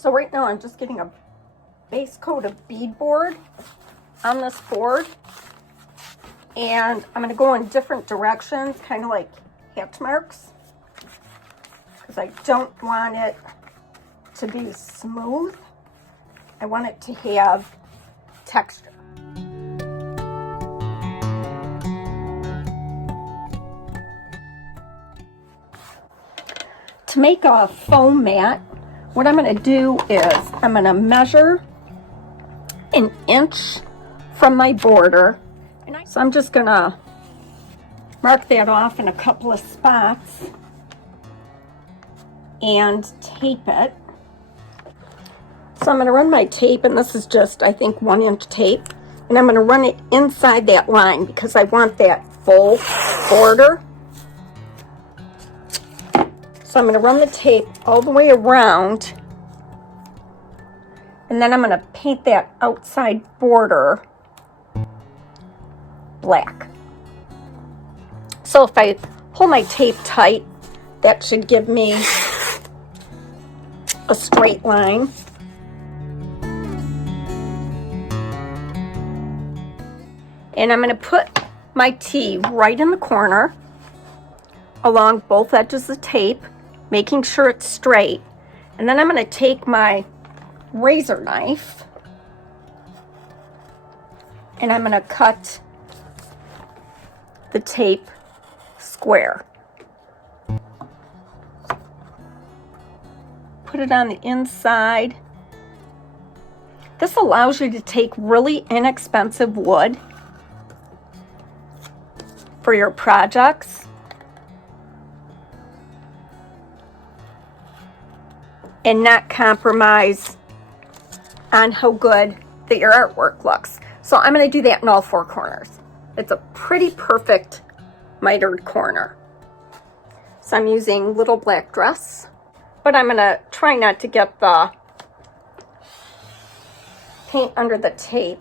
So right now I'm just getting a base coat of beadboard on this board. And I'm going to go in different directions, kind of like hatch marks. Because I don't want it to be smooth. I want it to have texture. To make a faux mat, what I'm going to do is I'm going to measure an inch from my border. So I'm just going to mark that off in a couple of spots and tape it. So I'm going to run my tape, and this is just, I think, 1 inch tape. And I'm going to run it inside that line because I want that full border. So I'm going to run the tape all the way around, and then I'm going to paint that outside border black. So if I pull my tape tight, that should give me a straight line. And I'm going to put my T right in the corner along both edges of the tape, making sure it's straight. And then I'm going to take my razor knife and I'm going to cut the tape square. Put it on the inside. This allows you to take really inexpensive wood for your projects and not compromise on how good that your artwork looks. So I'm going to do that in all 4 corners. It's a pretty perfect mitered corner. So I'm using Little Black Dress, but I'm going to try not to get the paint under the tape